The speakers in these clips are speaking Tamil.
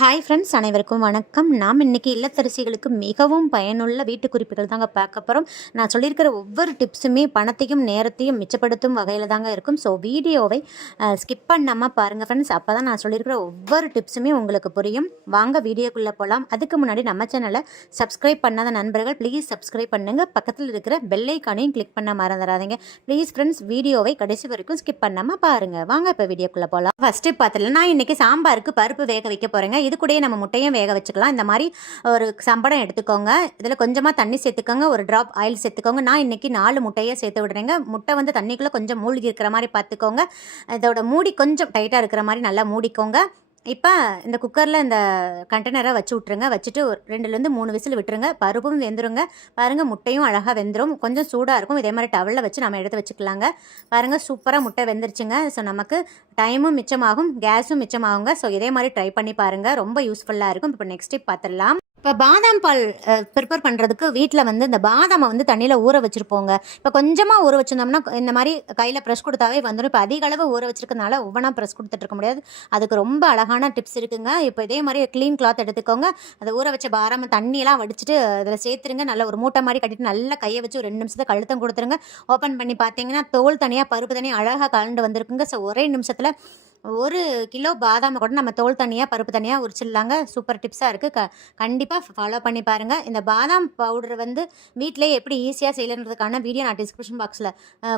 ஹாய் ஃப்ரெண்ட்ஸ் அனைவருக்கும் வணக்கம். நாம் இன்றைக்கி இல்லத்தரசிகளுக்கு மிகவும் பயனுள்ள வீட்டு குறிப்புகள் தாங்க பார்க்க போகிறோம் நான் சொல்லியிருக்கிற ஒவ்வொரு டிப்ஸுமே பணத்தையும் நேரத்தையும் மிச்சப்படுத்தும் வகையில் தாங்க இருக்கும். ஸோ வீடியோவை ஸ்கிப் பண்ணாமல் பாருங்கள் ஃப்ரெண்ட்ஸ் அப்போ தான் நான் சொல்லியிருக்கிற ஒவ்வொரு டிப்ஸுமே உங்களுக்கு புரியும். வாங்க வீடியோக்குள்ளே போகலாம் அதுக்கு முன்னாடி நம்ம சேனலை சப்ஸ்கிரைப் பண்ணாத நண்பர்கள் ப்ளீஸ் சப்ஸ்கிரைப் பண்ணுங்கள் பக்கத்தில் இருக்கிற பெல்லைக்கானையும் கிளிக் பண்ண மறந்துடாதீங்க ப்ளீஸ் ஃப்ரெண்ட்ஸ் வீடியோவை கடைசி வரைக்கும் ஸ்கிப் பண்ணாமல் பாருங்கள் வாங்க இப்போ வீடியோக்குள்ளே போகலாம் ஃபஸ்ட்டு பார்த்துல நான் இன்றைக்கி சாம்பாருக்கு பருப்பு வேக வைக்க போகிறேங்க இது கூடயே நம்ம முட்டையும் வேக வச்சுக்கலாம். இந்த மாதிரி ஒரு சம்படம் எடுத்துக்கோங்க. இதில் கொஞ்சமாக தண்ணி சேர்த்துக்கோங்க. ஒரு ட்ராப் ஆயில் சேர்த்துக்கோங்க. நான் இன்றைக்கி நாலு முட்டையை சேர்த்து விடுறேங்க. முட்டை வந்து தண்ணிக்குள்ளே கொஞ்சம் மூழ்கி இருக்கிற மாதிரி பார்த்துக்கோங்க. இதோட மூடி கொஞ்சம் டைட்டாக இருக்கிற மாதிரி நல்லா மூடிக்கோங்க. இப்போ இந்த குக்கரில் இந்த கண்டெய்னரை வச்சு விட்ருங்க வச்சுட்டு ஒரு ரெண்டுலேருந்து மூணு விசில் விட்டுருங்க. பருப்பும் வெந்துருங்க. பாருங்கள் முட்டையும் அழகாக வெந்துடும் கொஞ்சம் சூடாக இருக்கும். இதே மாதிரி டவலில் வச்சு நம்ம எடுத்து வச்சுக்கலாங்க. பாருங்கள் சூப்பராக முட்டை வெந்துருச்சுங்க. ஸோ நமக்கு டைமும் மிச்சமாகும். கேஸும் மிச்சமாகுங்க. ஸோ இதே மாதிரி ட்ரை பண்ணி பாருங்கள் ரொம்ப யூஸ்ஃபுல்லாக இருக்கும். இப்போ நெக்ஸ்ட் டிப் பார்த்துடலாம் இப்போ பாதாம் பால் ப்ரிப்பேர் பண்ணுறதுக்கு வீட்டில் வந்து இந்த பாதாமை வந்து தண்ணியில் ஊற வச்சுருப்போங்க. இப்போ கொஞ்சமாக ஊற வச்சுருந்தோம்னா இந்த மாதிரி கையில் ப்ரெஷ் கொடுத்தாவே வந்துடும் இப்போ அதிக அளவு ஊற வச்சுருக்கனால ஒவ்வொன்றா ப்ரெஷ் கொடுத்துட்டு இருக்க முடியாது. அதுக்கு ரொம்ப அழகான டிப்ஸ் இருக்குங்க. இப்போ இதே மாதிரி க்ளீன் கிளாத் எடுத்துக்கோங்க. அதை ஊற வச்ச பாராம தண்ணியெல்லாம் வடிச்சிட்டு அதில் சேர்த்துருங்க. நல்ல ஒரு மூட்டை மாதிரி கட்டிட்டு நல்லா கையை வச்சு ஒரு ரெண்டு நிமிஷத்தை கழுத்தம் கொடுத்துருங்க. ஓப்பன் பண்ணி பார்த்தீங்கன்னா தோல் தனியாக பருப்பு தனியாக அழகாக கலந்து வந்திருக்குங்க. ஸோ ஒரே நிமிஷத்தில் ஒரு கிலோ பாதாமை கூட நம்ம தோல் தனியாக பருப்பு தனியாக உரிச்சிடலாங்க. சூப்பர் டிப்ஸாக இருக்குது க கண்டிப்பாக ஃபாலோ பண்ணி பாருங்கள் இந்த பாதாம் பவுடர் வந்து வீட்டிலே எப்படி ஈஸியாக செய்யலன்றதுக்கான வீடியோ நான் டிஸ்கிரிப்ஷன் பாக்ஸில்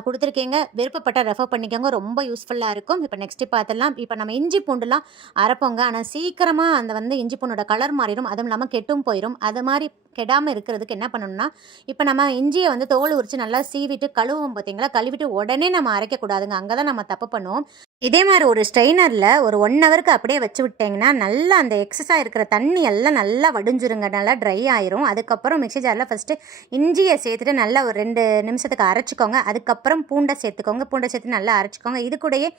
கொடுத்துருக்கேங்க. விருப்பப்பட்ட ரெஃபர் பண்ணிக்கோங்க. ரொம்ப யூஸ்ஃபுல்லாக இருக்கும். இப்போ நெக்ஸ்ட்டு பார்த்துலாம் இப்போ நம்ம இஞ்சி பூண்டுலாம் அரைப்போங்க. ஆனால் சீக்கிரமாக அந்த வந்து இஞ்சி பூண்டோட கலர் மாறிடும். அதுவும் இல்லாமல் கெட்டும் போயிடும் அது மாதிரி கெடாமல் இருக்கிறதுக்கு என்ன பண்ணணும்னா இப்போ நம்ம இஞ்சியை வந்து தோல் உரித்து நல்லா சீவிட்டு கழுவும் பார்த்தீங்களா கழுவிட்டு உடனே நம்ம அரைக்கக்கூடாதுங்க. அங்கே தான் நம்ம தப்பு பண்ணுவோம். இதே மாதிரி ஒரு ஸ்ட்ரெயினரில் ஒரு ஒன் ஹவருக்கு அப்படியே வச்சு விட்டிங்கன்னா நல்லா அந்த எக்ஸஸாக இருக்கிற தண்ணி எல்லாம் நல்லா வடிஞ்சிருங்க. நல்லா ட்ரை ஆயிரும். அதுக்கப்புறம் மிக்ஸி ஜாரில் ஃபஸ்ட்டு இஞ்சியை சேர்த்துட்டு நல்லா ஒரு ரெண்டு நிமிஷத்துக்கு அரைச்சிக்கோங்க. அதுக்கப்புறம் பூண்டை சேர்த்துக்கோங்க. பூண்டை சேர்த்து நல்லா அரைச்சிக்கோங்க. இது கூடயே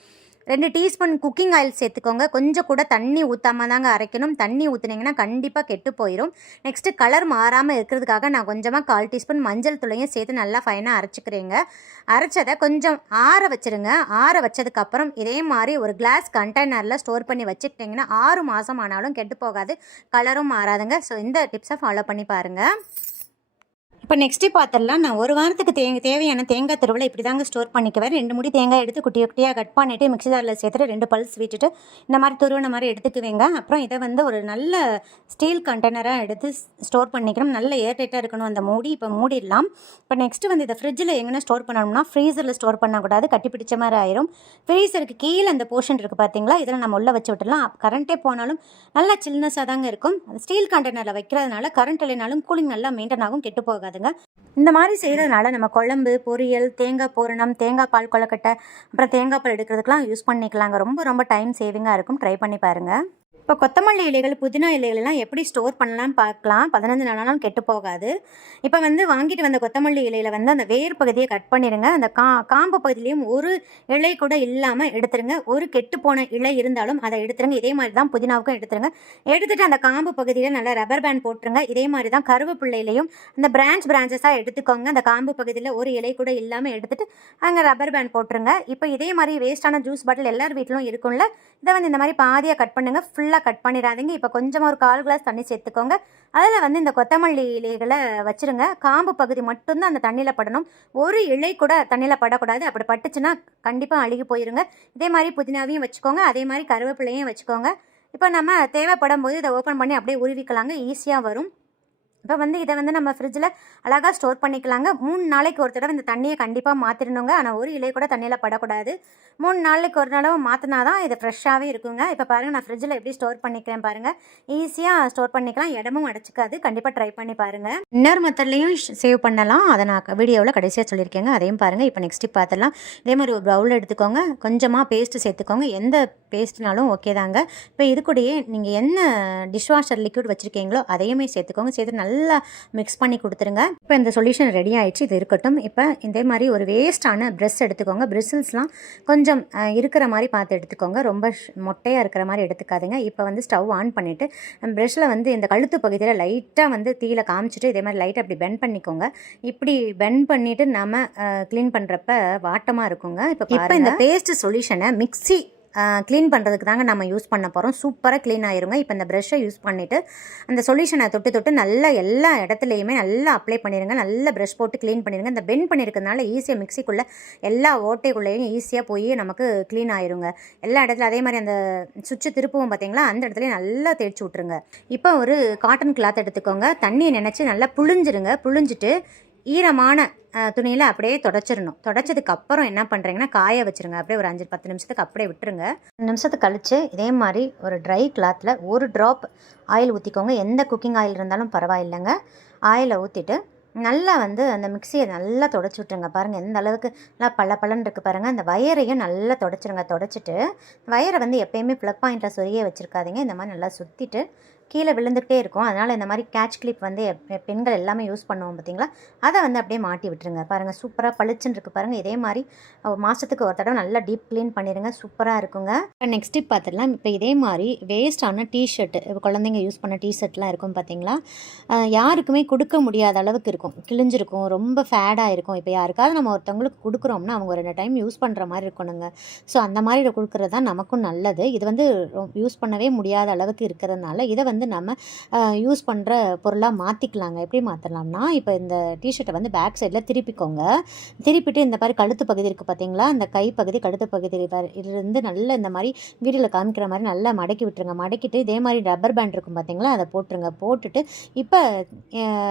ரெண்டு டீஸ்பூன் குக்கிங் ஆயில் சேர்த்துக்கோங்க. கொஞ்சம் கூட தண்ணி ஊற்றாம தாங்க அரைக்கணும். தண்ணி ஊற்றுனீங்கன்னா கண்டிப்பாக கெட்டு போயிடும் நெக்ஸ்ட்டு கலர் மாறாமல் இருக்கிறதுக்காக நான் கொஞ்சமாக கால் டீஸ்பூன் மஞ்சள் துளையும் சேர்த்து நல்லா ஃபைனாக அரைச்சிக்கிறேங்க. அரைச்சதை கொஞ்சம் ஆற வச்சுருங்க. ஆற வச்சதுக்கப்புறம் இதே மாதிரி ஒரு கிளாஸ் கண்டெய்னரில் ஸ்டோர் பண்ணி வச்சுக்கிட்டிங்கன்னா ஆறு மாதம் ஆனாலும் கெட்டு போகாது. கலரும் மாறாதுங்க. ஸோ இந்த டிப்ஸை ஃபாலோ பண்ணி பாருங்கள் இப்போ நெக்ஸ்ட்டு பார்த்துடலாம் நான் ஒரு வாரத்துக்கு தேங்க தேவையான தேங்காய் திருவிழா இப்படி தாங்க ஸ்டோர் பண்ணிக்குவேன். ரெண்டு முடி தேங்காய் எடுத்து குட்டி குட்டியாக கட் பண்ணிவிட்டு மிக்சி ஜாரில் சேர்த்துட்டு ரெண்டு பல்ஸ் விட்டுட்டு இந்த மாதிரி துருவின மாதிரி எடுத்துக்குவேங்க. அப்புறம் இதை வந்து ஒரு நல்ல ஸ்டீல் கண்டெய்னராக எடுத்து ஸ்டோர் பண்ணிக்கணும். நல்ல ஏர்டைட்டாக இருக்கணும் அந்த மூடி. இப்போ மூடிடலாம். இப்போ நெக்ஸ்ட்டு வந்து இதை ஃப்ரிட்ஜில் எங்கே ஸ்டோர் பண்ணணும்னா ஃப்ரீசரில் ஸ்டோர் பண்ணக்கூடாது. கட்டி பிடிச்ச மாதிரி ஆயிரும். ஃப்ரீசருக்கு கீழே அந்த போர்ஷன் இருக்குது பார்த்தீங்களா இதில் நம்ம உள்ளே வச்சு விட்டுடலாம். கரண்ட்டே போனாலும் நல்லா சில்னஸாக தாங்க இருக்கும். ஸ்டீல் கண்டெய்னரில் வைக்கிறதுனால கரண்ட் இல்லைனாலும் கூலிங் நல்லா மெயின்டைன் ஆகும். கெட்டு போகாது. கூடாதுங்க இந்த மாதிரி செய்கிறதுனால நம்ம குழம்பு பொரியல் தேங்காய் பூரணம் தேங்காய் பால் கொலக்கட்டை அப்புறம் தேங்காய் பால் எடுக்கிறதுக்கெலாம் யூஸ் பண்ணிக்கலாங்க. ரொம்ப ரொம்ப டைம் சேவிங்காக இருக்கும். ட்ரை பண்ணி பாருங்கள் இப்போ கொத்தமல்லி இலைகள் புதினா இலைகள்லாம் எப்படி ஸ்டோர் பண்ணலாம் பார்க்கலாம். பதினஞ்சு நாளாலும் கெட்டு போகாது. இப்போ வந்து வாங்கிட்டு வந்த கொத்தமல்லி இலையில் வந்து அந்த வேர் பகுதியை கட் பண்ணிடுங்க. அந்த கா காம்பு பகுதியிலையும் ஒரு இலை கூட இல்லாமல் எடுத்துருங்க. ஒரு கெட்டு போன இலை இருந்தாலும் அதை எடுத்துருங்க. இதே மாதிரி தான் புதினாவுக்கும் எடுத்துருங்க. எடுத்துட்டு அந்த காம்பு பகுதியில் நல்லா ரப்பர் பேண்ட் போட்டுருங்க. இதே மாதிரி தான் கருவேப்பிள்ளையிலையும் அந்த பிரான்ச் பிரான்ச்சஸாக எடுத்துக்கோங்க. அந்த காம்பு பகுதியில் ஒரு இலை கூட இல்லாமல் எடுத்துட்டு அங்கே ரப்பர் பேண்ட் போட்டுருங்க. இப்போ இதே மாதிரி வேஸ்ட்டான ஜூஸ் பாட்டில் எல்லார் வீட்டிலும் இருக்கும்ல. இதை வந்து இந்த மாதிரி பாதியாக கட் பண்ணுங்கள் ஃபுல்லாக கட் பண்ணிடாதீங்க இப்போ கொஞ்சமாக ஒரு கால் கிளாஸ் தண்ணி சேர்த்துக்கோங்க. அதில் வந்து இந்த கொத்தமல்லி இலைகளை வச்சுருங்க. காம்பு பகுதி மட்டும்தான் அந்த தண்ணியில் படணும். ஒரு இலை கூட தண்ணியில் படக்கூடாது. அப்படி பட்டுச்சுன்னா கண்டிப்பாக அழுகி போயிருங்க. இதே மாதிரி புதினாவையும் வச்சுக்கோங்க. அதே மாதிரி கருவேப்பிலையும் வச்சுக்கோங்க. இப்போ நம்ம தேவைப்படும் போது இதை ஓப்பன் பண்ணி அப்படியே உருவிக்கலாங்க. ஈஸியாக வரும். இப்போ வந்து இதை வந்து நம்ம ஃப்ரிட்ஜில் அழகாக ஸ்டோர் பண்ணிக்கலாங்க. மூணு நாளைக்கு ஒரு தடவை இந்த தண்ணியை கண்டிப்பாக மாற்றிடணுங்க ஆனால் ஒரு இலை கூட தண்ணியில் படக்கூடாது. மூணு நாளைக்கு ஒரு தடவை மாற்றினா தான் இது ஃப்ரெஷ்ஷாகவே இருக்குங்க. இப்போ பாருங்கள் நான் ஃப்ரிட்ஜில் எப்படி ஸ்டோர் பண்ணிக்கிறேன் பாருங்கள் ஈஸியாக ஸ்டோர் பண்ணிக்கலாம். இடமும் அடைச்சிக்காது. கண்டிப்பாக ட்ரை பண்ணி பாருங்கள் இன்னொரு மெத்தட்லேயும் சேவ் பண்ணலாம். அதை நான் வீடியோவில் கடைசியாக சொல்லியிருக்கேங்க. அதையும் பாருங்கள் இப்போ நெக்ஸ்ட் பார்த்துடலாம் இதே மாதிரி ஒரு பவுல் எடுத்துக்கோங்க. கொஞ்சமாக பேஸ்ட்டு சேர்த்துக்கோங்க. எந்த பேஸ்ட்னாலும் ஓகே தாங்க. இப்போ இது கூடயே நீங்கள் என்ன டிஷ்வாஷர் லிக்விட் வச்சுருக்கீங்களோ அதையுமே சேர்த்துக்கோங்க. சேர்த்து நல்லா மிக்ஸ் பண்ணி கொடுத்துருங்க. இப்போ இந்த சொல்யூஷன் ரெடி ஆயிடுச்சு. இது இருக்கட்டும். இப்போ இதே மாதிரி ஒரு வேஸ்ட்டான ப்ரெஷ் எடுத்துக்கோங்க. பிரிசில்ஸ்லாம் கொஞ்சம் இருக்கிற மாதிரி பார்த்து எடுத்துக்கோங்க. ரொம்ப மொட்டையாக இருக்கிற மாதிரி எடுத்துக்காதீங்க. இப்போ வந்து ஸ்டவ் ஆன் பண்ணிவிட்டு ப்ரெஷ்ஷில் வந்து இந்த கழுத்து பகுதியில் லைட்டாக வந்து தீயில காமிச்சிட்டு இதே மாதிரி லைட்டாக அப்படி பெண்ட் பண்ணிக்கோங்க. இப்படி பெண்ட் பண்ணிவிட்டு நம்ம க்ளீன் பண்ணுறப்ப வாட்டமாக இருக்குங்க. இப்போ இப்போ இந்த பேஸ்ட் சொல்யூஷனை மிக்ஸி க்ளீன் பண்ணுறதுக்கு தாங்க நம்ம யூஸ் பண்ண போகிறோம் சூப்பராக க்ளீன் ஆயிருங்க. இப்போ இந்த ப்ரெஷ்ஷை யூஸ் பண்ணிவிட்டு அந்த சொல்யூஷனை தொட்டு தொட்டு நல்லா எல்லா இடத்துலையுமே நல்லா அப்ளை பண்ணிடுங்க நல்லா ப்ரஷ் போட்டு க்ளீன் பண்ணிடுங்க இந்த பெண்ட் பண்ணியிருக்கிறதுனால ஈஸியாக மிக்சிக்குள்ளே எல்லா ஓட்டைக்குள்ளேயும் ஈஸியாக போய் நமக்கு க்ளீன் ஆயிருங்க. எல்லா இடத்துல அதே மாதிரி அந்த சுவிட்சு திருப்புவோம் பார்த்தீங்களா அந்த இடத்துலையும் நல்லா தேய்ச்சி விட்ருங்க இப்போ ஒரு காட்டன் கிளாத் எடுத்துக்கோங்க. தண்ணியை நினச்சி நல்லா புழிஞ்சிருங்க. புழிஞ்சிட்டு ஈரமான துணியில் அப்படியே தொடச்சிடணும். தொடச்சதுக்கு அப்புறம் என்ன பண்ணுறீங்கன்னா காய வச்சுருங்க. அப்படியே ஒரு அஞ்சு பத்து நிமிஷத்துக்கு அப்படியே விட்டுருங்க. நிமிஷத்துக்கு கழித்து இதே மாதிரி ஒரு ட்ரை கிளாத்தில் ஒரு ட்ராப் ஆயில் ஊற்றிக்கோங்க எந்த குக்கிங் ஆயில் இருந்தாலும் பரவாயில்லைங்க. ஆயிலை ஊற்றிட்டு நல்லா வந்து அந்த மிக்சியை நல்லா தொடச்சி விட்ருங்க பாருங்கள் எந்த அளவுக்கு நல்லா பல பள்ளன்னு இருக்குது பாருங்கள் அந்த வயரையும் நல்லா தொடச்சிருங்க. தொடச்சிட்டு வயரை வந்து எப்பயுமே ப்ளக் பாயிண்டில் சொரிய வச்சுருக்காதீங்க. இந்த மாதிரி நல்லா சுற்றிட்டு கீழே விழுந்துகிட்டே இருக்கும். அதனால் இந்த மாதிரி கேட்ச் கிளிப் வந்து பெண்கள் எல்லாமே யூஸ் பண்ணுவோம் பார்த்தீங்களா? அதை வந்து அப்படியே மாட்டி விட்டுருங்க. பாருங்கள் சூப்பராக பளிச்சுன்னு இருக்குது பாருங்கள் இதே மாதிரி மாதத்துக்கு ஒரு தடவை நல்லா டீப் க்ளீன் பண்ணிடுங்க சூப்பராக இருக்குங்க. நெக்ஸ்ட் டிப் பார்த்துடலாம் இப்போ இதே மாதிரி வேஸ்டான டிஷர்ட் இப்போ குழந்தைங்க யூஸ் பண்ண டிஷர்ட்லாம் இருக்கும் பார்த்தீங்களா? யாருக்குமே கொடுக்க முடியாத அளவுக்கு இருக்கும். கிழிஞ்சிருக்கும். ரொம்ப ஃபேடாக இருக்கும். இப்போ யாருக்காவது நம்ம ஒருத்தவங்களுக்கு கொடுக்குறோம்னா அவங்க ரெண்டு டைம் யூஸ் பண்ணுற மாதிரி இருக்கணுங்க. ஸோ அந்த மாதிரி கொடுக்குறது தான் நமக்கும் நல்லது. இது வந்து யூஸ் பண்ணவே முடியாத அளவுக்கு இருக்கிறதுனால இதை வந்து வந்து நம்ம யூஸ் பண்ணுற பொருளாக மாற்றிக்கலாங்க எப்படி மாற்றலாம்னா இப்போ இந்த டிஷர்ட்டை வந்து பேக் சைடில் திருப்பிக்கோங்க. திருப்பிட்டு இந்த மாதிரி கழுத்து பகுதி இருக்குது பார்த்தீங்களா அந்த கை பகுதி கழுத்து பகுதி இருந்து நல்ல இந்த மாதிரி வீடியோவில் காமிக்கிற மாதிரி நல்லா மடக்கி விட்டுருங்க. மடக்கிட்டு இதே மாதிரி ரப்பர் பேண்ட் இருக்கும் பார்த்தீங்களா அதை போட்டுருங்க. போட்டுட்டு இப்போ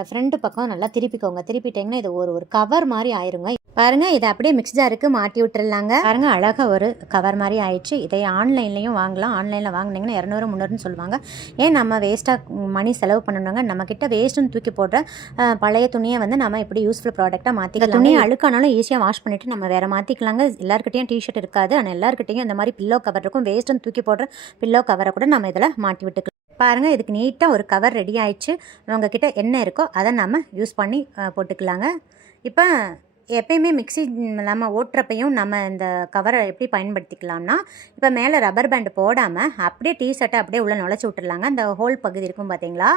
ஃப்ரண்ட் பக்கம் நல்லா திருப்பிக்கோங்க. திருப்பிட்டிங்கன்னா இது ஒரு ஒரு கவர் மாதிரி ஆயிருங்க. பாருங்க இதை அப்படியே மிக்ஸ் ஜாருக்கு மாட்டி விட்டுறலாங்க. பாருங்க அழகாக ஒரு கவர் மாதிரி ஆயிடுச்சு. இதை ஆன்லைன்லேயும் வாங்கலாம். ஆன்லைனில் வாங்கினீங்கன்னா இரநூறு முந்நூறுன்னு சொல்லுவாங்க. ஏன் நம்ம வேஸ்ட்டாக மணி செலவு பண்ணணுங்க நம்மக்கிட்ட வேஸ்ட்டுன்னு தூக்கி போடுற பழைய துணியை வந்து நம்ம இப்படி யூஸ்ஃபுல் ப்ராடக்டாக மாற்றிக்கலாம் துணியை அழுக்கானாலும் ஈஸியாக வாஷ் பண்ணிவிட்டு நம்ம வேறு மாற்றிக்கலாங்க எல்லாருக்கிட்டையும் டிஷர்ட் இருக்காது. ஆனால் எல்லாருக்கிட்டையும் இந்த மாதிரி பில்லோ கவர் இருக்கும். வேஸ்ட்டுன்னு தூக்கி போடுற பில்லோ கவரை கூட நம்ம இதில் மாட்டி விட்டுக்கலாம். பாருங்கள் இதுக்கு நீட்டாக ஒரு கவர் ரெடி ஆயிடுச்சு. உங்ககிட்ட என்ன இருக்கோ அதை நம்ம யூஸ் பண்ணி போட்டுக்கலாங்க. இப்போ எப்பயுமே மிக்ஸி நம்ம ஓட்டுறப்பையும் நம்ம இந்த கவரை எப்படி பயன்படுத்திக்கலாம்னா இப்போ மேலே ரப்பர் பேண்ட் போடாமல் அப்படியே டீ ஷர்ட்டை அப்படியே உள்ளே நுழைச்சி விட்டுருலாங்க அந்த ஹோல் பகுதி இருக்கும் பார்த்தீங்களா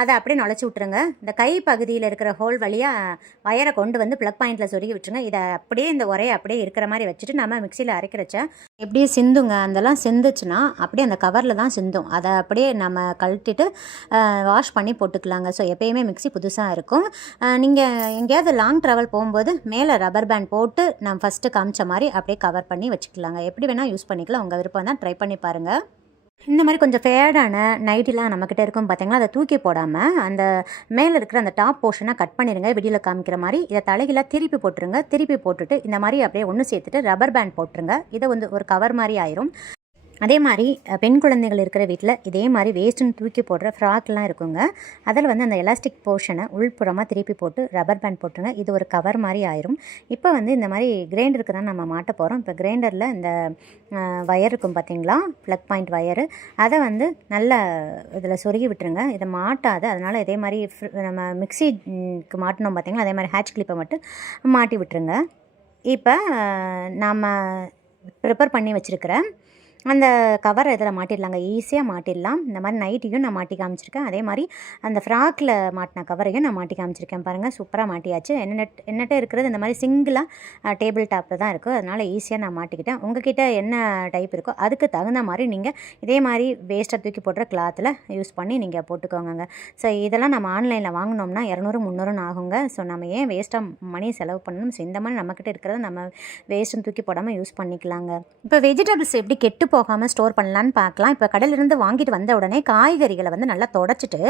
அதை அப்படியே நுழைச்சி விட்ருங்க இந்த கை பகுதியில் இருக்கிற ஹோல் வழியாக வயரை கொண்டு வந்து ப்ளக் பாயிண்டில் சொருகி விட்டுருங்க. இதை அப்படியே இந்த உரையை அப்படியே இருக்கிற மாதிரி வச்சுட்டு நம்ம மிக்சியில் அரைக்கிறச்ச எப்படியே சிந்துங்க அதெல்லாம் சிந்துச்சுன்னா அப்படியே அந்த கவரில் தான் சிந்தும். அதை அப்படியே நம்ம கழட்டிட்டு வாஷ் பண்ணி போட்டுக்கலாங்க. ஸோ எப்பயுமே மிக்ஸி புதுசாக இருக்கும். நீங்கள் எங்கேயாவது லாங் ட்ராவல் போகும்போது மேலே ரப்பர் பேண்ட் போட்டு நான் ஃபஸ்ட்டு காமிச்ச மாதிரி அப்படியே கவர் பண்ணி வச்சுக்கலாங்க. எப்படி வேணால் யூஸ் பண்ணிக்கலாம். உங்கள் விருப்பம் தான் ட்ரை பண்ணி பாருங்கள் இந்த மாதிரி கொஞ்சம் ஃபேடான நைட்டிலாம் நம்மக்கிட்ட இருக்கும் பார்த்தீங்களா அதை தூக்கி போடாமல் அந்த மேலே இருக்கிற அந்த டாப் போர்ஷனை கட் பண்ணிடுங்க வெளியில் காமிக்கிற மாதிரி. இதை தலைகளாக திருப்பி போட்டுருங்க. திருப்பி போட்டுட்டு இந்த மாதிரி அப்படியே ஒன்று சேர்த்துட்டு ரப்பர் பேண்ட் போட்டுருங்க. இதை வந்து ஒரு கவர் மாதிரி ஆயிரும். அதே மாதிரி பெண் குழந்தைகள் இருக்கிற வீட்டில் இதே மாதிரி வேஸ்ட்டுன்னு தூக்கி போடுற ஃப்ராக்லாம் இருக்குங்க. அதில் வந்து அந்த எலாஸ்டிக் போர்ஷனை உள்புறமாக திருப்பி போட்டு ரப்பர் பேண்ட் போட்டுருங்க. இது ஒரு கவர் மாதிரி ஆயிரும். இப்போ வந்து இந்த மாதிரி கிரைண்டருக்கு தான் நம்ம மாட்ட போகிறோம் இப்போ கிரைண்டரில் இந்த வயர் இருக்கும் பார்த்தீங்களா ப்ளக் பாயிண்ட் வயரு அதை வந்து நல்லா இதில் சொருகி விட்டுருங்க. இதை மாட்டாது. அதனால் இதே மாதிரி நம்ம மிக்சிக்கு மாட்டினோம் பார்த்தீங்களா அதே மாதிரி ஹேட்ச் கிளிப்பை மட்டும் மாட்டி விட்டுருங்க. இப்போ நாம் ப்ரிப்பேர் பண்ணி வச்சுருக்கிறேன் அந்த கவர் இதில் மாட்டிடலாங்க. ஈஸியாக மாட்டிடலாம். இந்த மாதிரி நைட்டியும் நான் மாட்டி காமிச்சிருக்கேன். அதே மாதிரி அந்த ஃப்ராக்கில் மாட்டின கவரையும் நான் மாட்டி காமிச்சிருக்கேன் பாருங்கள் சூப்பராக மாட்டியாச்சு. என்ன என்னட்ட இருக்கிறது? இந்த மாதிரி சிங்கிளாக டேபிள் டாப்பில் தான் இருக்குது அதனால் ஈஸியாக நான் மாட்டிக்கிட்டேன். உங்ககிட்ட என்ன டைப் இருக்கோ அதுக்கு தகுந்த மாதிரி நீங்கள் இதே மாதிரி வேஸ்ட்டாக தூக்கி போடுற கிளாத்தில் யூஸ் பண்ணி நீங்கள் போட்டுக்கோங்க ஸோ இதெல்லாம் நம்ம ஆன்லைனில் வாங்கினோம்னா இரநூறு முந்நூறுன்னு ஆகுங்க. ஸோ நம்ம ஏன் வேஸ்ட்டாக மணி செலவு பண்ணணும்? ஸோ இந்த மாதிரி நம்மக்கிட்ட இருக்கிறத நம்ம வேஸ்ட்டும் தூக்கி போடாமல் யூஸ் பண்ணிக்கலாங்க. இப்போ வெஜிடபிள்ஸ் எப்படி கெட்டு போகாமல் ஸ்டோர் பண்ணலான்னு பார்க்கலாம். இப்போ கடலிருந்து வாங்கிட்டு வந்த உடனே காய்கறிகளை வந்து நல்லா தொடச்சிட்டு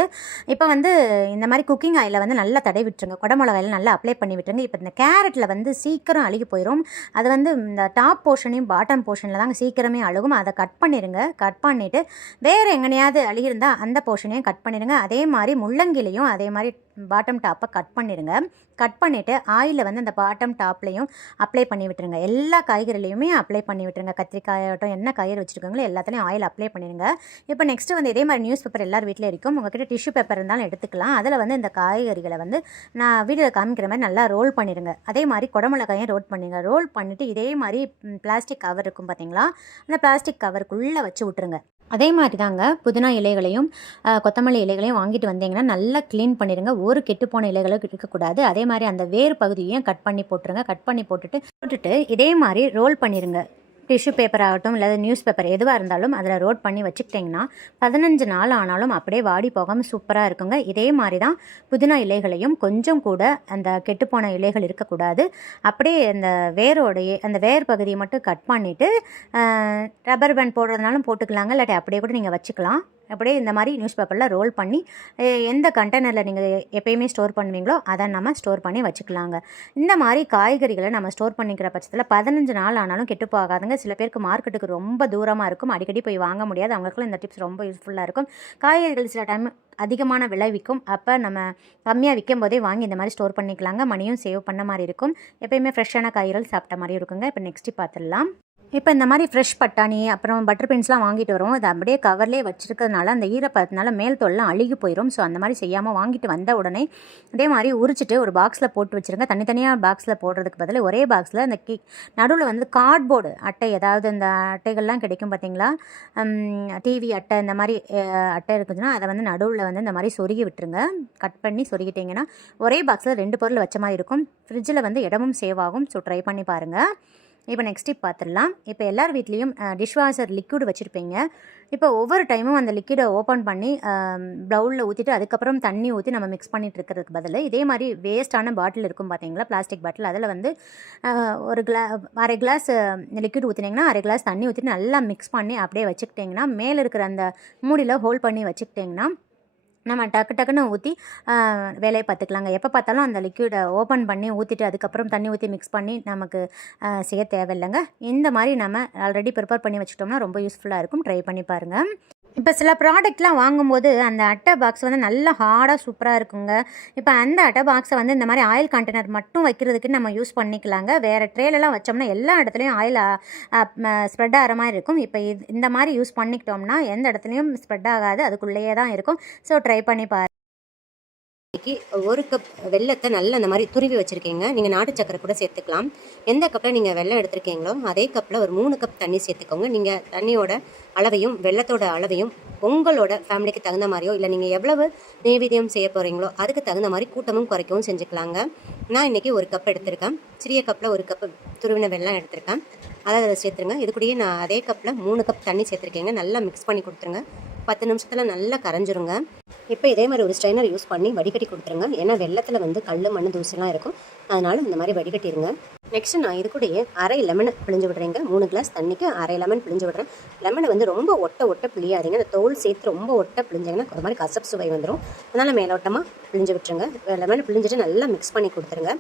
இப்போ வந்து இந்த மாதிரி குக்கிங் ஆயிலை வந்து நல்லா தடை விட்டுருங்க. குடமிளகாயில் நல்லா அப்ளை பண்ணி விட்டுருங்க. இப்போ இந்த கேரட்டில் வந்து சீக்கிரம் அழுகி போயிடும் அது வந்து இந்த டாப் போர்ஷனையும் பாட்டம் போர்ஷனில் தாங்க சீக்கிரமே அழுகும். அதை கட் பண்ணிடுங்க கட் பண்ணிவிட்டு வேறு எங்கனையாவது அழுகிருந்தா அந்த போர்ஷனையும் கட் பண்ணிடுங்க அதே மாதிரி முள்ளங்கிலையும் அதே மாதிரி பாட்டம் டாப்பை கட் பண்ணிடுங்க கட் பண்ணிவிட்டு ஆயிலில் வந்து அந்த பாட்டம் டாப்லேயும் அப்ளை பண்ணி விட்டுருங்க. எல்லா காய்கறிலையுமே அப்ளை பண்ணி விட்டுருங்க. கத்திரிக்காயாகட்டும் என்ன காய்கறி வச்சுருக்கீங்களோ எல்லாத்துலேயும் ஆயில் அப்ளை பண்ணிடுங்க இப்போ நெக்ஸ்ட்டு வந்து இதே மாதிரி நியூஸ் பேப்பர் எல்லார் வீட்டில் இருக்கும். உங்ககிட்ட டிஷ்யூ பேப்பர் இருந்தாலும் எடுத்துக்கலாம். அதில் வந்து இந்த காய்கறிகளை வந்து நான் வீடியோவில் காமிக்கிற மாதிரி நல்லா ரோல் பண்ணிடுங்க அதே மாதிரி குடமிளகாயும் ரோல் பண்ணிடுங்க ரோல் பண்ணிவிட்டு இதே மாதிரி பிளாஸ்டிக் கவர் இருக்கும் பார்த்தீங்களா அந்த பிளாஸ்டிக் கவருக்குள்ளே வச்சு விட்ருங்க அதே மாதிரி தாங்க புதினா இலைகளையும் கொத்தமல்லி இலைகளையும் வாங்கிட்டு வந்தீங்கன்னா நல்லா க்ளீன் பண்ணிடுங்க ஒரு கெட்டுப்போன இலைகளும் இருக்கக்கூடாது அதே மாதிரி அந்த வேறு பகுதியையும் கட் பண்ணி போட்டுருங்க. கட் பண்ணி போட்டுட்டு போட்டுட்டு இதே மாதிரி ரோல் பண்ணிடுங்க டிஷ்யூ பேப்பர் ஆகட்டும் இல்லை நியூஸ் பேப்பர் எதுவாக இருந்தாலும் அதில் ரோட் பண்ணி வச்சுக்கிட்டிங்கன்னா பதினஞ்சு நாள் ஆனாலும் அப்படியே வாடி போகாமல் சூப்பராக இருக்குங்க. இதே மாதிரி தான் புதினா இலைகளையும் கொஞ்சம் கூட அந்த கெட்டுப்போன இலைகள் இருக்கக்கூடாது. அப்படியே அந்த வேரோடைய அந்த வேர் பகுதியை மட்டும் கட் பண்ணிவிட்டு ரப்பர் பேண்ட் போடுறதுனாலும் போட்டுக்கலாங்க. இல்லாட்டி அப்படியே கூட நீங்கள் வச்சுக்கலாம். அப்படியே இந்த மாதிரி நியூஸ் பேப்பரில் ரோல் பண்ணி எந்த கண்டெய்னரில் நீங்கள் எப்பயுமே ஸ்டோர் பண்ணுவீங்களோ அதை நம்ம ஸ்டோர் பண்ணி வச்சுக்கலாங்க. இந்த மாதிரி காய்கறிகளை நம்ம ஸ்டோர் பண்ணிக்கிற பட்சத்தில் பதினஞ்சு நாள் ஆனாலும் கெட்டு போகாதுங்க. சில பேருக்கு மார்க்கெட்டுக்கு ரொம்ப தூரமாக இருக்கும். அடிக்கடி போய் வாங்க முடியாது. அவங்களுக்குலாம் இந்த டிப்ஸ் ரொம்ப யூஸ்ஃபுல்லாக இருக்கும். காய்கறிகள் சில டைம் அதிகமான விலை விற்கும் அப்போ நம்ம கம்மியாக விற்கும் போதே வாங்கி இந்த மாதிரி ஸ்டோர் பண்ணிக்கலாங்க. மணியும் சேவ் பண்ண மாதிரி இருக்கும். எப்பயுமே ஃப்ரெஷ்ஷான காய்கறிகள் சாப்பிட்ட மாதிரி இருக்குங்க. இப்போ நெக்ஸ்ட்டு பார்த்துடலாம். இப்போ இந்த மாதிரி ஃப்ரெஷ் பட்டாணி அப்புறம் பட்டர் பீன்ஸ்லாம் வாங்கிட்டு வரும். அது அப்படியே கவர்லேயே வச்சிருக்கிறதுனால அந்த ஈரப்பதத்தினால மேல் தொல்லாம் அழுகி போயிடும் ஸோ அந்த மாதிரி செய்யாமல் வாங்கிட்டு வந்த உடனே அதே மாதிரி உரிச்சிட்டு ஒரு பாக்ஸில் போட்டு வச்சுருங்க. தனித்தனியாக பாக்ஸில் போடுறதுக்கு பதில் ஒரே பாக்ஸில் அந்த கீ நடுவில் வந்து கார்ட்போர்டு அட்டை ஏதாவது இந்த அட்டைகள்லாம் கிடைக்கும் பார்த்தீங்களா? டிவி அட்டை இந்த மாதிரி அட்டை இருக்குதுன்னா அதை வந்து நடுவில் வந்து இந்த மாதிரி சொருகி விட்டுருங்க. கட் பண்ணி சொருகிட்டிங்கன்னா ஒரே பாக்ஸில் ரெண்டு பொருள் வச்ச மாதிரி இருக்கும். ஃப்ரிட்ஜில் வந்து இடமும் சேவ் ஆகும். ஸோ ட்ரை பண்ணி பாருங்கள் இப்போ நெக்ஸ்ட் டிப் பார்த்துடலாம். இப்போ எல்லார் வீட்லேயும் டிஷ்வாஷர் லிக்விட் வச்சுருப்பீங்க. இப்போ ஒவ்வொரு டைமும் அந்த லிக்விடை ஓப்பன் பண்ணி ப்ளவுலில் ஊற்றிட்டு அதுக்கப்புறம் தண்ணி ஊற்றி நம்ம மிக்ஸ் பண்ணிட்டு இருக்கிறதுக்கு பதில். இதே மாதிரி வேஸ்ட்டான பாட்டில் இருக்கும் பார்த்தீங்களா? பிளாஸ்டிக் பாட்டில் அதில் வந்து ஒரு கிளா அரை கிளாஸ் லிக்விட் ஊற்றினீங்கன்னா அரை கிளாஸ் தண்ணி ஊற்றிட்டு நல்லா மிக்ஸ் பண்ணி அப்படியே வச்சுக்கிட்டிங்கன்னா மேலே இருக்கிற அந்த மூடியில் ஹோல்ட் பண்ணி வச்சுக்கிட்டிங்கன்னா நம்ம டக்கு டக்குன்னு ஊற்றி வேலையை பார்த்துக்கலாங்க. எப்போ பார்த்தாலும் அந்த லிக்யூடை ஓப்பன் பண்ணி ஊற்றிட்டு அதுக்கப்புறம் தண்ணி ஊற்றி மிக்ஸ் பண்ணி நமக்கு செய்ய தேவையில்லைங்க. இந்த மாதிரி நம்ம ஆல்ரெடி ப்ரிப்பேர் பண்ணி வச்சுட்டோம்னா ரொம்ப யூஸ்ஃபுல்லாக இருக்கும். ட்ரை பண்ணி பாருங்கள் இப்போ சில ப்ராடக்ட்லாம் வாங்கும்போது அந்த அட்டை பாக்ஸ் வந்து நல்லா ஹார்டாக சூப்பராக இருக்குங்க. இப்போ அந்த அட்டை பாக்ஸை வந்து இந்த மாதிரி ஆயில் கண்டெய்னர் மட்டும் வைக்கிறதுக்கு நம்ம யூஸ் பண்ணிக்கலாங்க. வேறு ட்ரேலெலாம் வச்சோம்னா எல்லா இடத்துலையும் ஆயில் ஸ்ப்ரெட் ஆகிற மாதிரி இருக்கும். இப்போ இது இந்த மாதிரி யூஸ் பண்ணிக்கிட்டோம்னா எந்த இடத்துலையும் ஸ்ப்ரெட் ஆகாது. அதுக்குள்ளேயே தான் இருக்கும். ஸோ ட்ரை பண்ணி பாரு ஒரு கப் வெல்லத்தை நல்லா அந்த மாதிரி துருவி வச்சுருக்கீங்க. நீங்கள் நாட்டு சக்கரை கூட சேர்த்துக்கலாம். எந்த கப்பில் நீங்கள் வெள்ளம் எடுத்துருக்கீங்களோ அதே கப்பில் ஒரு மூணு கப் தண்ணி சேர்த்துக்கோங்க. நீங்கள் தண்ணியோட அளவையும் வெள்ளத்தோட அளவையும் உங்களோட ஃபேமிலிக்கு தகுந்த மாதிரியோ இல்லை நீங்கள் எவ்வளவு நெய்வேதியம் செய்ய போகிறீங்களோ அதுக்கு தகுந்த மாதிரி கூட்டமும் குறைக்கவும் செஞ்சுக்கலாங்க. நான் இன்றைக்கி ஒரு கப் எடுத்திருக்கேன். சிறிய கப்பில் ஒரு கப்பு துருவின வெல்லம் எடுத்திருக்கேன். அதை அதில் சேர்த்துருங்க. இது கூடயே நான் அதே கப்பில் மூணு கப் தண்ணி சேர்த்துருக்கேங்க. நல்லா மிக்ஸ் பண்ணி கொடுத்துருங்க. பத்து நிமிஷத்தில் நல்லா கரைஞ்சிருங்க. இப்போ இதே மாதிரி ஒரு ஸ்ட்ரைனர் யூஸ் பண்ணி வடிகட்டி கொடுத்துருங்க. ஏன்னா வெள்ளத்தில் வந்து கல் மண் தூசிலாம் இருக்கும். அதனால் இந்த மாதிரி வடிகட்டிடுங்க நெக்ஸ்ட் நான் இது கூடயே அரை லெமனை பிழிஞ்சு விடுறேங்க. மூணு கிளாஸ் தண்ணிக்கு அரை லெமன் பிழிஞ்சு விடுறேன். லெமனை வந்து ரொம்ப ஒட்ட ஒட்ட பிழியாதீங்க. இந்த தோல் சேர்த்து ரொம்ப ஒட்ட பிழிஞ்சிங்கன்னா ஒரு மாதிரி கசப் சுவை வந்துடும் அதனால் மேலோட்டமாக பிழிஞ்சு விட்டுருங்க. லெமனை பிழிஞ்சிட்டு நல்லா மிக்ஸ் பண்ணி கொடுத்துருங்க.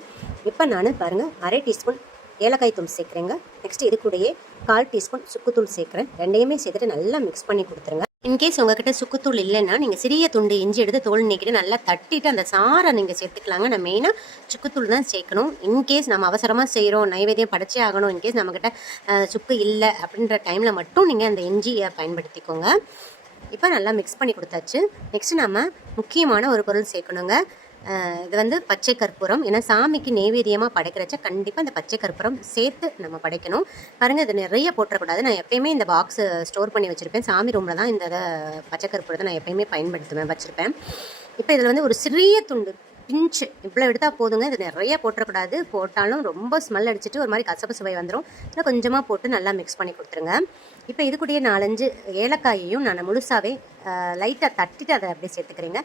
இப்போ நான் பாருங்கள் அரை டீஸ்பூன் ஏலக்காய் தூள் சேர்க்குறேங்க. நெக்ஸ்ட் இது கூடயே கால் டீஸ்பூன் சுக்குத்தூள் சேர்க்குறேன். ரெண்டையுமே சேர்த்துட்டு நல்லா மிக்ஸ் பண்ணி கொடுத்துருங்க. இன்கேஸ் உங்ககிட்ட சுக்குத்தூள் இல்லைன்னா நீங்கள் சிறிய துண்டு இஞ்சி எடுத்து தோல் நீக்கிட்டு நல்லா தட்டிட்டு அந்த சாரை நீங்கள் சேர்த்துக்கலாங்க. நான் மெயினாக சுக்குத்தூள் தான் சேர்க்கணும். இன்கேஸ் நம்ம அவசரமாக செய்கிறோம் நைவேத்தியம் படைச்சே ஆகணும் இன்கேஸ் நம்மக்கிட்ட சுக்கு இல்லை அப்படின்ற டைமில் மட்டும் நீங்கள் அந்த இஞ்சியை பயன்படுத்திக்கோங்க. இப்போ நல்லா மிக்ஸ் பண்ணி கொடுத்தாச்சு. நெக்ஸ்ட் நம்ம முக்கியமான ஒரு பொருள் சேர்க்கணுங்க. இது வந்து பச்சை கற்பூரம். ஏன்னா சாமிக்கு நெய்வேதியமாக படைக்கிறச்ச கண்டிப்பாக அந்த பச்சை கற்பூரம் சேர்த்து நம்ம படைக்கணும். பாருங்கள் இது நிறைய போட்டுறக்கூடாது நான் எப்பயுமே இந்த பாக்ஸ் ஸ்டோர் பண்ணி வச்சுருப்பேன். சாமி ரூமில் தான் இந்த பச்சை கற்பூரத்தை நான் எப்பயுமே பயன்படுத்துவேன் வச்சுருப்பேன். இப்போ இதில் வந்து ஒரு சிறிய துண்டு பிஞ்சு இவ்வளோ எடுத்தால் போதுங்க. இது நிறைய போட்டுறக்கூடாது. போட்டாலும் ரொம்ப ஸ்மெல் அடிச்சுட்டு ஒரு மாதிரி கசப்பு சுவை வந்துடும் இன்னும் கொஞ்சமாக போட்டு நல்லா மிக்ஸ் பண்ணி கொடுத்துருங்க. இப்போ இது நாலஞ்சு ஏலக்காயையும் நான் முழுசாகவே லைட்டாக தட்டிட்டு அதை அப்படியே சேர்த்துக்கிறேங்க.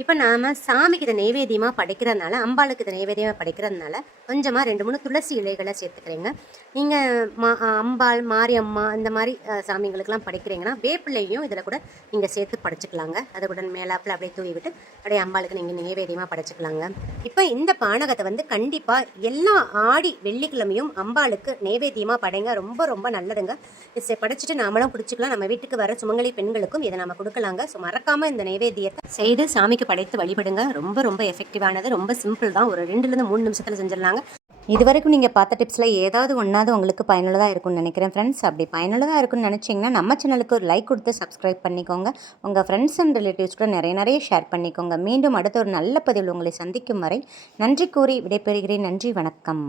இப்போ நாம் சாமிக்கு இதை நெய்வேத்தியமாக படைக்கிறதுனால அம்பாளுக்கு இதை நெய்வேத்தியமாக படைக்கிறதுனால கொஞ்சமாக ரெண்டு மூணு துளசி இலைகளை சேர்த்துக்கிறீங்க. நீங்கள் மா அம்பாள் மாரியம்மா இந்த மாதிரி சாமிங்களுக்கெல்லாம் படைக்கிறீங்கன்னா வேப்பிலையும் இதில் கூட நீங்கள் சேர்த்து படைச்சிக்கலாங்க. அதை கூட மேலாப்பில் அப்படியே தூவி விட்டு அப்படியே அம்பாளுக்கு நீங்கள் நெய்வேத்தியமாக படைச்சிக்கலாங்க. இப்போ இந்த பானகத்தை வந்து கண்டிப்பாக எல்லா ஆடி வெள்ளிக்கிழமையும் அம்பாளுக்கு நைவேத்தியமாக படைங்க. ரொம்ப ரொம்ப நல்லதுங்க. இது படைச்சிட்டு நாமளும் குடிச்சிக்கலாம். நம்ம வீட்டுக்கு வர சுமங்கலி பெண்களுக்கும் இதை நம்ம கொடுக்கலாங்க. ஸோ மறக்காமல் இந்த நைவேத்தியத்தை செய்து சாமிக்கு படைத்து வழிபடுங்க. ரொம்ப ரொம்ப எஃபெக்டிவானது ரொம்ப சிம்பிள் தான். ஒரு ரெண்டுலேருந்து மூணு நிமிஷத்தில் செஞ்சிடலாங்க. இது வரைக்கும் நீங்கள் பார்த்த டிப்ஸில் ஏதாவது ஒன்றாவது உங்களுக்கு பயனுள்ளதாக இருக்கும்னு நினைக்கிறேன் ஃப்ரெண்ட்ஸ் அப்படி பயனுள்ளதாக இருக்கும்னு நினச்சிங்கன்னா நம்ம சேனலுக்கு ஒரு லைக் கொடுத்து சப்ஸ்கிரைப் பண்ணிக்கோங்க. உங்கள் ஃப்ரெண்ட்ஸ் அண்ட் ரிலேட்டிவ்ஸ் கூட நிறைய நிறைய ஷேர் பண்ணிக்கோங்க. மீண்டும் அடுத்த ஒரு நல்ல பதிவில் உங்களை சந்திக்கும் வரை நன்றி கூறி விடைபெறுகிறேன். நன்றி வணக்கம்.